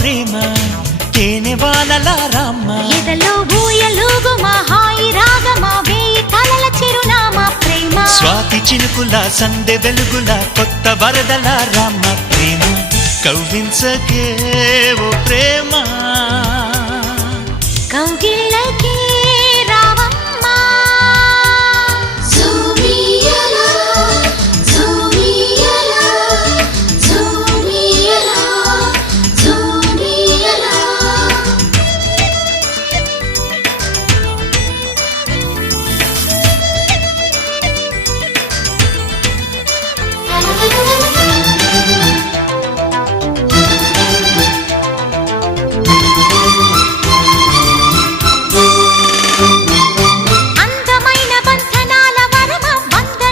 ప్రేమ తేనె మా హాయి చిరునామా ప్రేమ స్వాతి చినుకుల సందె వెలుగుల కొత్త వరదల రామ ప్రేమ కవ్వించకే ఓ ప్రేమ కౌగిళ్ళకే